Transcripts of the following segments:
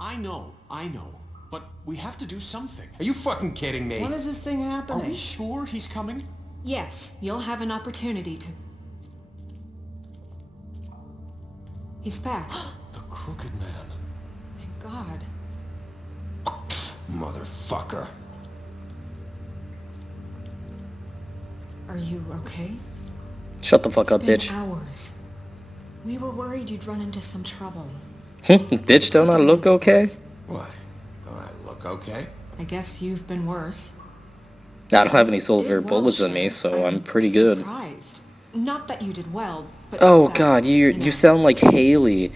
I know. But we have to do something. Are you fucking kidding me? When is this thing happening? Are we sure he's coming? Yes, you'll have an opportunity to... He's back. The Crooked Man. Thank God. Motherfucker. Are you okay? Shut the fuck up, It's bitch. been hours. We were worried you'd run into some trouble. Bitch, don't I look okay? What? Don't I look okay? I guess you've been worse. I don't have any Did silver well, bullets in me, Sheriff. so I'm pretty good. Surprised. Not that you did well, but Oh that, god, you know, sound like Haley.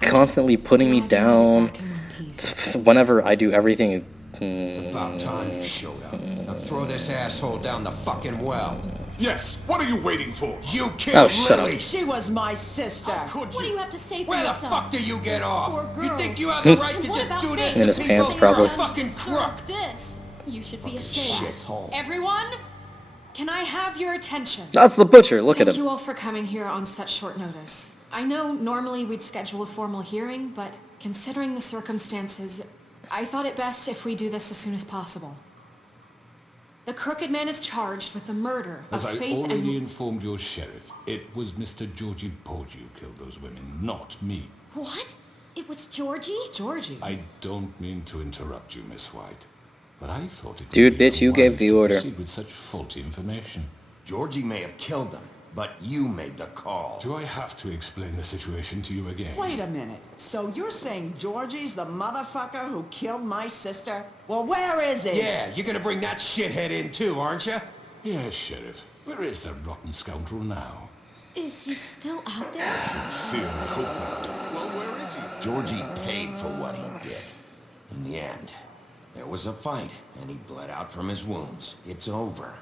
Constantly putting me glad you made down. it back in one piece. Whenever I do everything... It's about time you showed up. Now throw this asshole down the fucking well. Yes, what are you waiting for? You killed shut Lily! up. She was my sister. Could What do you have to say for Where the yourself? fuck do you get off? Poor You girls. think you have the right And to what just about do this me? In to his people? pants, You're probably. a fucking crook! This. You should be ashamed. Shithole. Everyone, can I have your attention? That's the butcher, look at Thank him. you all for coming here on such short notice. I know normally we'd schedule a formal hearing, but considering the circumstances, I thought it best if we do this as soon as possible. The Crooked Man is charged with the murder As of I Faith already and... informed your sheriff, it was Mr. Georgie Porgy who killed those women, not me. What? It was Georgie? Georgie. I don't mean to interrupt you, Miss White, but I thought it Dude, would be bitch, you gave unwise the to order. proceed with such faulty information. Georgie may have killed them, but you made the call. Do I have to explain the situation to you again? Wait a minute. So you're saying Georgie's the motherfucker who killed my sister? Well, where is he? Yeah, you're gonna bring that shithead in too, aren't you? Yes, Sheriff. Where is that rotten scoundrel now? Is he still out there? Sincerely hope not. Well, where is he? Georgie paid for what he did. In the end, there was a fight, and he bled out from his wounds. It's over.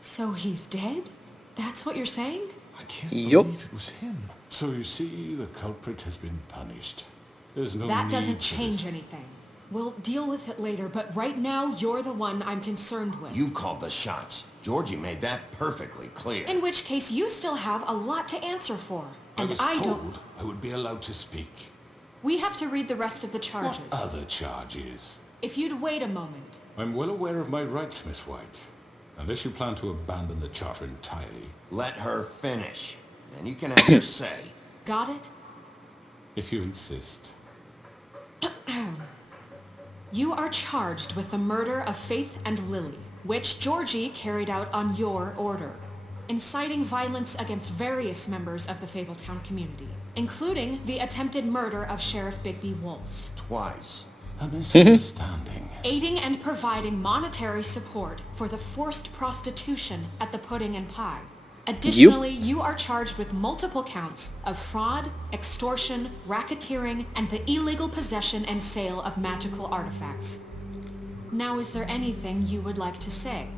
So he's dead? That's what you're saying? I can't Yup. believe it was him. So you see, the culprit has been punished. There's no That need doesn't for this. change anything. We'll deal with it later, but right now you're the one I'm concerned with. You called the shots. Georgie made that perfectly clear. In which case you still have a lot to answer for. I And was I told don't... I would be allowed to speak. We have to read the rest of the What charges. other charges? If you'd wait a moment. I'm well aware of my rights, Miss White. Unless you plan to abandon the charter entirely. Let her finish. Then you can have your say. Got it? If you insist. You are charged with the murder of Faith and Lily, which Georgie carried out on your order, inciting violence against various members of the Fabletown community, including the attempted murder of Sheriff Bigby Wolf, Twice. A misunderstanding. aiding and providing monetary support for the forced prostitution at the Pudding and Pie. Additionally, you are charged with multiple counts of fraud, extortion, racketeering, and the illegal possession and sale of magical artifacts. Now, is there anything you would like to say?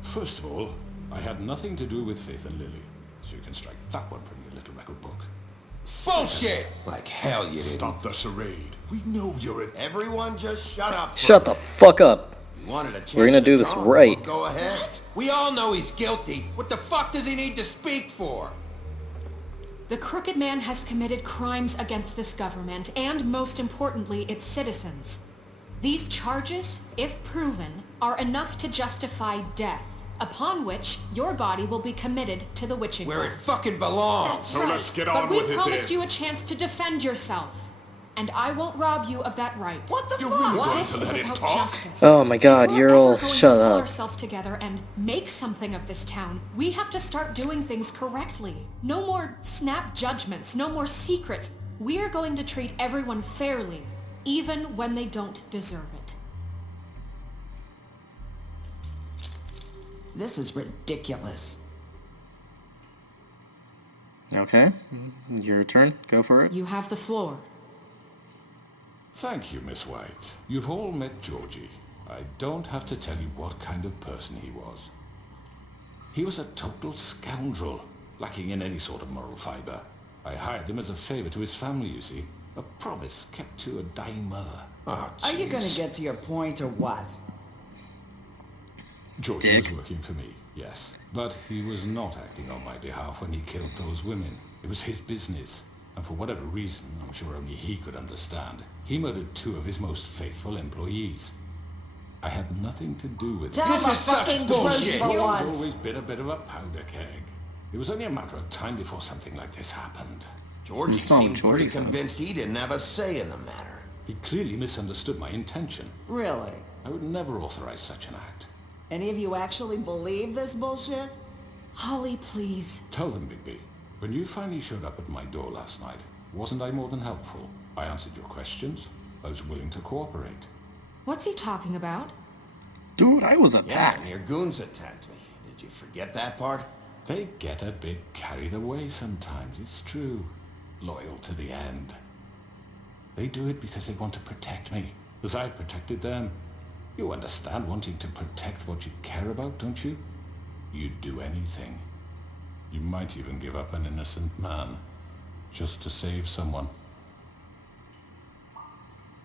First of all, I had nothing to do with Faith and Lily, so you can strike that one from your little record book. Bullshit! Like hell you didn't. Stop the charade. We know you're an... Everyone just shut up. Shut the fuck up. You wanted a chance We're gonna to do this talk. right. Well, go ahead. We all know he's guilty. What the fuck does he need to speak for? The Crooked Man has committed crimes against this government and, most importantly, its citizens. These charges, if proven, are enough to justify death, upon which your body will be committed to the witching Where it hour. fucking belongs. That's So right, let's get but on we with it promised then. you a chance to defend yourself, and I won't rob you of that right. What the You're fuck? really going This to is let it about talk? justice. Oh my god, If we're you're ever all going shut to pull up. ourselves together and make something of this town, we have to start doing things correctly. No more snap judgments, no more secrets. We are going to treat everyone fairly, even when they don't deserve it. This is ridiculous. Okay, your turn. Go for it. You have the floor. Thank you, Miss White. You've all met Georgie. I don't have to tell you what kind of person he was. He was a total scoundrel, lacking in any sort of moral fiber. I hired him as a favor to his family, you see. A promise kept to a dying mother. Oh, Are you gonna jeez. get to your point or what? Georgie Dick. was working for me, yes. But he was not acting on my behalf when he killed those women. It was his business. And for whatever reason, I'm sure only he could understand, he murdered 2 of his most faithful employees. I had nothing to do with Tell it. the fucking truth bullshit. for He's once. always been a bit of a powder keg. It was only a matter of time before something like this happened. Georgie What's wrong with seemed Georgie, pretty son? convinced he didn't have a say in the matter. He clearly misunderstood my intention. Really? I would never authorize such an act. Any of you actually believe this bullshit? Holly, please. Tell them, Bigby. When you finally showed up at my door last night, wasn't I more than helpful? I answered your questions. I was willing to cooperate. What's he talking about? Dude, I was Yeah, attacked. and your goons attacked me. Did you forget that part? They get a bit carried away sometimes, it's true. Loyal to the end. They do it because they want to protect me, as I protected them. You understand wanting to protect what you care about, don't you? You'd do anything. You might even give up an innocent man, just to save someone.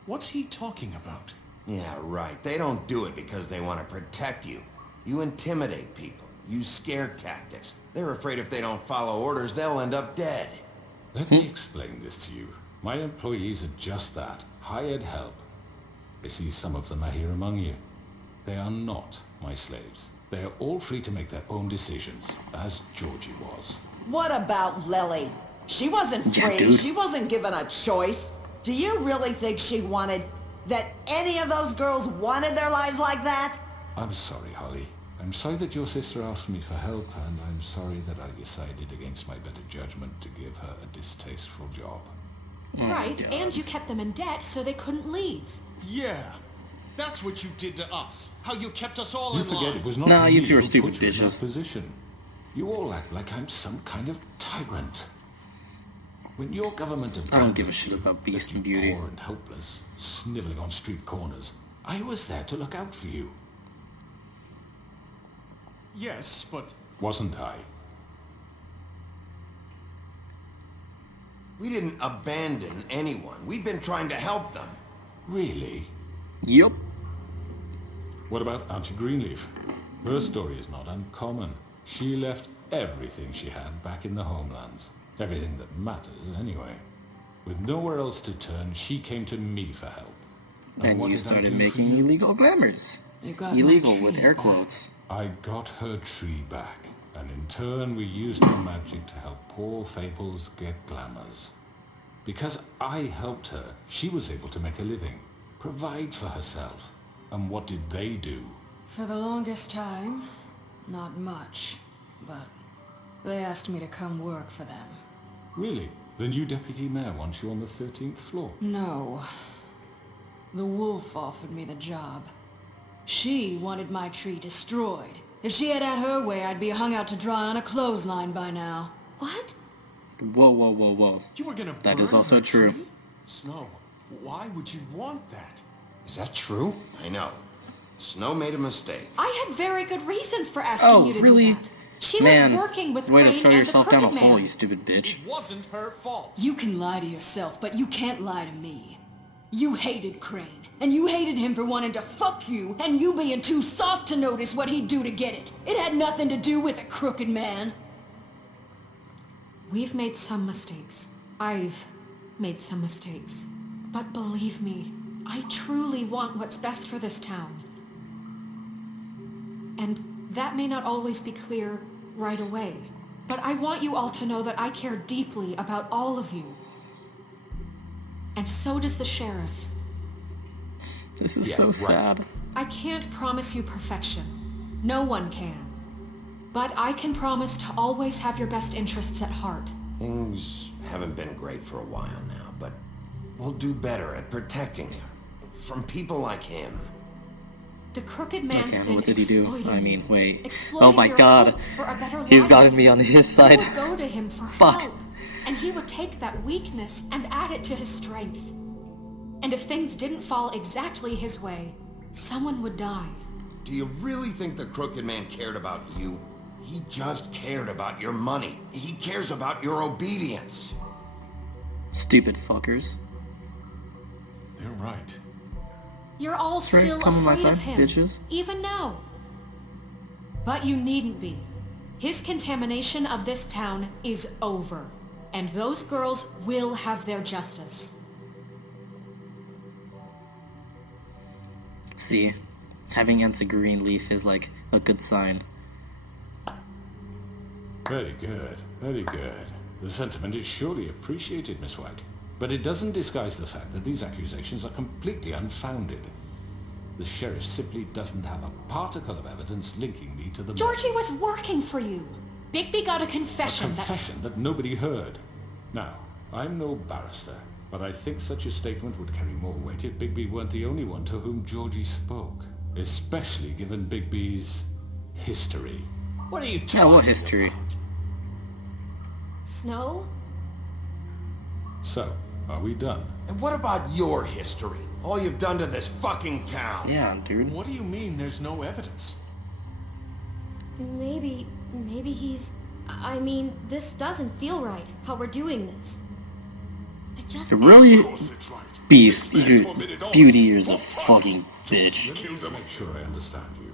What's he talking about? Yeah, right. They don't do it because they want to protect you. You intimidate people. Use scare tactics. They're afraid if they don't follow orders, they'll end up dead. Let me explain this to you. My employees are just that, hired help. I see some of them are here among you. They are not my slaves. They are all free to make their own decisions, as Georgie was. What about Lily? She wasn't Yeah, free. dude. She wasn't given a choice. Do you really think she wanted... that any of those girls wanted their lives like that? I'm sorry, Holly. I'm sorry that your sister asked me for help, and I'm sorry that I decided against my better judgment to give her a distasteful job. Right, and you kept them in debt so they couldn't leave. Yeah, that's what you did to us. How you kept us all You in forget line. it was not Nah, you me two are who stupid put you in that bitches. position. You all act like I'm some kind of tyrant. When your government I don't give a shit about left Beast you and Beauty. poor and helpless, sniveling on street corners, I was there to look out for you. Yes, but Wasn't I? We didn't abandon anyone. We've been trying to help them. Really? Yup. What about Auntie Greenleaf? Her story is not uncommon. She left everything she had back in the homelands. Everything that matters, anyway. With nowhere else to turn, she came to me for help. And what you did I started do for making you? illegal glamours. You got my Illegal with tree air back. quotes. I got her tree back, and in turn we used her magic to help poor Fables get glamours. Because I helped her, she was able to make a living, provide for herself. And what did they do? For the longest time, not much. But they asked me to come work for them. Really? The new deputy mayor wants you on the 13th floor. No. The wolf offered me the job. She wanted my tree destroyed. If she had her way, I'd be hung out to dry on a clothesline by now. What? Whoa, whoa, whoa, whoa. you were gonna That burn is also her true. tree? Snow, why would you want that? Is that true? I know. Snow made a mistake. I had very good reasons for asking Oh, you to really? do that. She Man, was working with way to Crane throw and yourself the down a Crooked hole, Man. you stupid bitch. It wasn't her fault. You can lie to yourself, but you can't lie to me. You hated Crane, and you hated him for wanting to fuck you, and you being too soft to notice what he'd do to get it. It had nothing to do with a crooked man. We've made some mistakes. I've made some mistakes. But believe me, I truly want what's best for this town. And that may not always be clear right away. But I want you all to know that I care deeply about all of you. And so does the sheriff. This is Yeah, so right. sad. I can't promise you perfection. No one can. But I can promise to always have your best interests at heart. Things haven't been great for a while now, but we'll do better at protecting him from people like him. The Crooked Man's Okay, been what did he do? exploiting I mean, you, wait. exploiting Oh my your god. hope for a better He's life. gotten me on his You side. would go to him for Fuck. help, and he would take that weakness and add it to his strength. And if things didn't fall exactly his way, someone would die. Do you really think the Crooked Man cared about you? He just cared about your money. He cares about your obedience. Stupid fuckers. They're right. You're all right, still come on my afraid of side, him, bitches. even now. But you needn't be. His contamination of this town is over. and those girls will have their justice. See, having Auntie Greenleaf is like a good sign. Very good, very good. The sentiment is surely appreciated, Miss White. But it doesn't disguise the fact that these accusations are completely unfounded. The sheriff simply doesn't have a particle of evidence linking me to the murder. Georgie was working for you. Bigby got a confession A confession that nobody heard. Now, I'm no barrister, but I think such a statement would carry more weight if Bigby weren't the only one to whom Georgie spoke. Especially given Bigby's history. What are you talking Yeah, what history? about? Snow? So, are we done? And what about your history? All you've done to this fucking town. Yeah, dude. What do you mean there's no evidence? Maybe he's... I mean, this doesn't feel right, how we're doing this. I just... Really? Of course it's right. Beast, This man you tormented all beauty of is us a for fucking bitch. Let me make sure I understand you.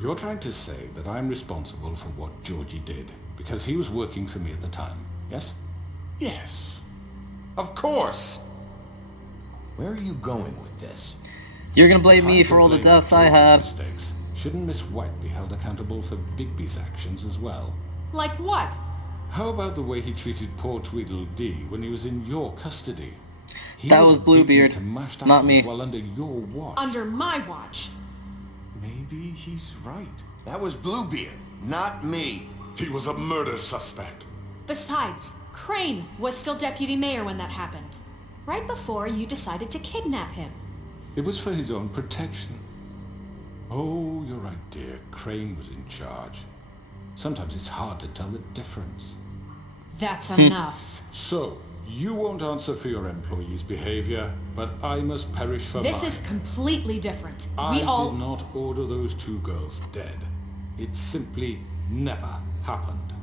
You're trying to say that I'm responsible for what Georgie did, because he was working for me at the time, yes? Yes. Of course. Where are you going with this? You're gonna blame If me I'm for to all the blame deaths for I Georgie's had. mistakes, shouldn't Miss White be held accountable for Bigby's actions as well? Like what? How about the way he treated poor Tweedledee when he was in your custody? He That was beaten Bluebeard, to mashed not apples me. While under your watch. Under my watch. Maybe he's right. That was Bluebeard, not me. He was a murder suspect. Besides, Crane was still deputy mayor when that happened. Right before you decided to kidnap him. It was for his own protection. Oh, you're right, dear. Crane was in charge. Sometimes it's hard to tell the difference. That's enough. So, you won't answer for your employees' behavior, but I must perish for This mine. is completely different. I We all... did not order those two girls dead. It simply never happened.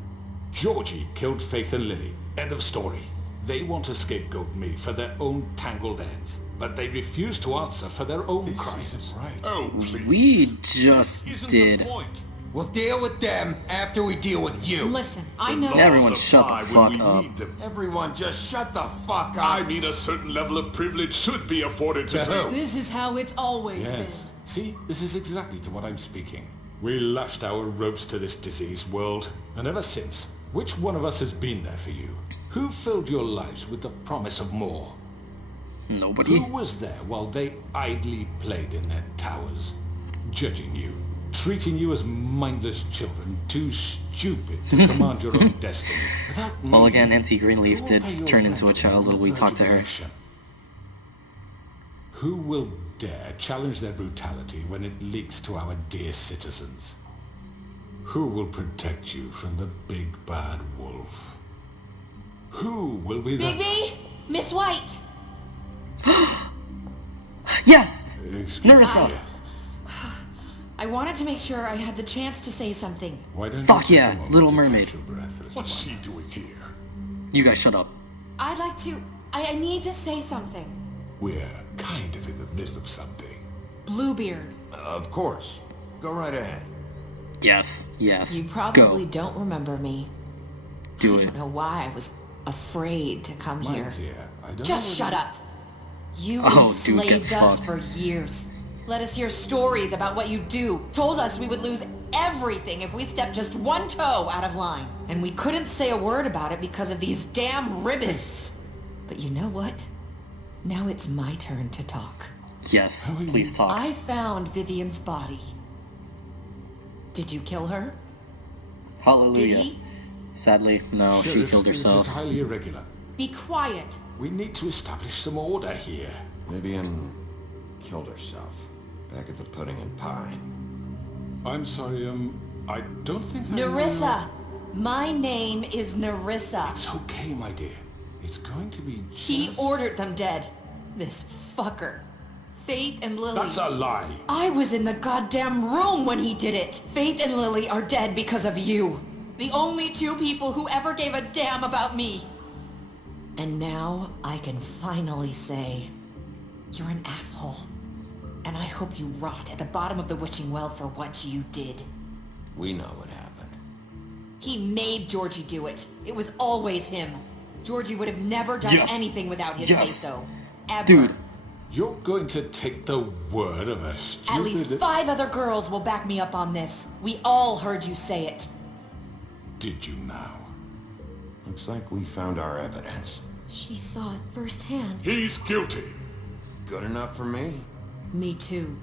Georgie killed Faith and Lily. End of story. They want to scapegoat me for their own tangled ends, but they refuse to answer for their own This crimes. isn't right. Oh, please. We just Isn't did. the point? We'll deal with them after we deal with you. Listen, I know... Laws Everyone shut apply the when fuck we up. need them. Everyone just shut the fuck up. I mean, a certain level of privilege should be afforded to To who? This is how it's always Yes. See, this is exactly to what I'm speaking. We lashed our ropes to this diseased world, and ever since, which one of us has been there for you? Who filled your lives with the promise of more? Nobody. Who was there while they idly played in their towers, judging you, treating you as mindless children, too stupid to command your own destiny? Without me, Well, again, Auntie Greenleaf who will did pay your turn rent into a child when on we the talked to verge of her. eviction? Who will dare challenge their brutality when it leaks to our dear citizens? Who will protect you from the big bad wolf? Who will be the... Bigby! Miss White! Yes! Excuse Nerissa. me. I wanted to make sure I had the chance to say something. Why don't Fuck you take yeah, a moment Little to Mermaid. catch your breath, little What's one? she doing here? You guys shut up. I'd like to... I need to say something. We're kind of in the middle of something. Bluebeard. Of course. Go right ahead. Yes, yes. You probably Go. don't remember me. Do I it. don't know why I was afraid to come My here. dear, I don't Just know shut whether- up. You Oh, dude, get enslaved us fucked. for years. Let us hear stories about what you do. Told us we would lose everything if we stepped just one toe out of line. And we couldn't say a word about it because of these damn ribbons. But you know what? Now it's my turn to talk. Yes, please talk. I found Vivian's body. Did you kill her? Hallelujah. Did he? Sadly, no, she Sheriff, killed This herself. is highly irregular. Be quiet. We need to establish some order here. Vivian killed herself back at the Pudding and Pie. I'm sorry, I don't think I know Nerissa. My name is Nerissa. It's okay, my dear. It's going to be just... He ordered them dead. This fucker. Faith and Lily. That's a lie. I was in the goddamn room when he did it. Faith and Lily are dead because of you. The only two people who ever gave a damn about me. And now I can finally say, you're an asshole. And I hope you rot at the bottom of the witching well for what you did. We know what happened. He made Georgie do it. It was always him. Georgie would have never done Yes. anything without his Yes. say-so. Ever. Dude. You're going to take the word of a stupid... At least 5 other girls will back me up on this. We all heard you say it. Did you now? Looks like we found our evidence. She saw it firsthand. He's guilty. Good enough for me. Me too.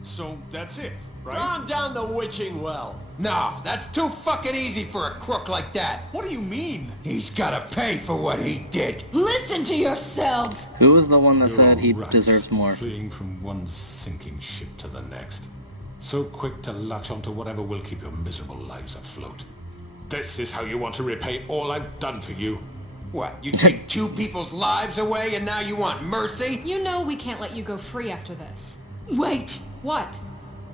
So that's it, right? Calm down the witching well. No, that's too fucking easy for a crook like that. What do you mean? He's gotta pay for what he did. Listen to yourselves! Who was the one that You're said all he rats, deserves more? fleeing from one sinking ship to the next. So quick to latch onto whatever will keep your miserable lives afloat. This is how you want to repay all I've done for you. What, you take 2 people's lives away and now you want mercy? You know we can't let you go free after this. Wait! What?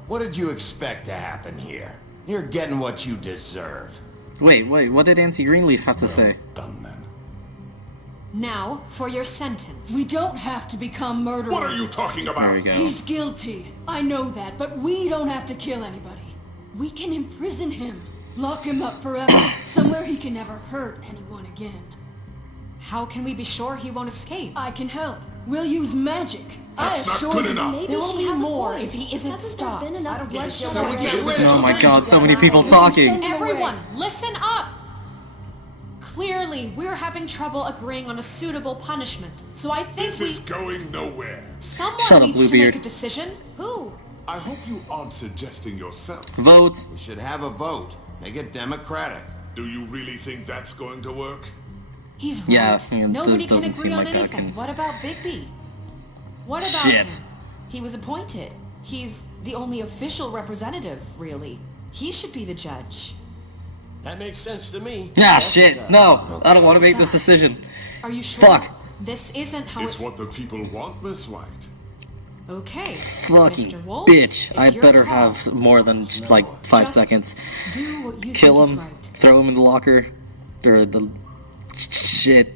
What did you expect to happen here? You're getting what you deserve. Wait, what did Auntie Greenleaf have to say? Done then. Now, for your sentence. We don't have to become murderers. What are you talking about? There we go. He's guilty. I know that, but we don't have to kill anybody. We can imprison him. Lock him up forever. Somewhere he can never hurt anyone again. How can we be sure he won't escape? I can help. We'll use magic. That's I not assure good you. enough. Maybe There will she be has a more point. if he isn't Hasn't stopped. there been enough I don't give a bloodshed shit. So we already? get rid of Oh my him. god, so many people talking! Send him Everyone, away. listen up! Clearly, we're having trouble agreeing on a suitable punishment. So I think This is going nowhere. someone Shut up, needs to Bluebeard. make a decision. Who? I hope you aren't suggesting yourself. Vote! We should have a vote. Make it democratic. Do you really think that's going to work? He's right. Yeah, it Nobody can doesn't agree seem on like that anything. can- What about Bigby? What about Shit. him? He was appointed. He's the only official representative, really. He should be the judge. That makes sense to me. Ah, Yes, it shit! does. No! I don't want to make this decision. Are you sure? Fuck. This isn't how It's what the people want, Miss White. Okay. Fucking Mr. Wolf, bitch. it's I your better call. have more than like 5 Just seconds. Do what you Kill think him, is right. throw him in the locker, or the shit.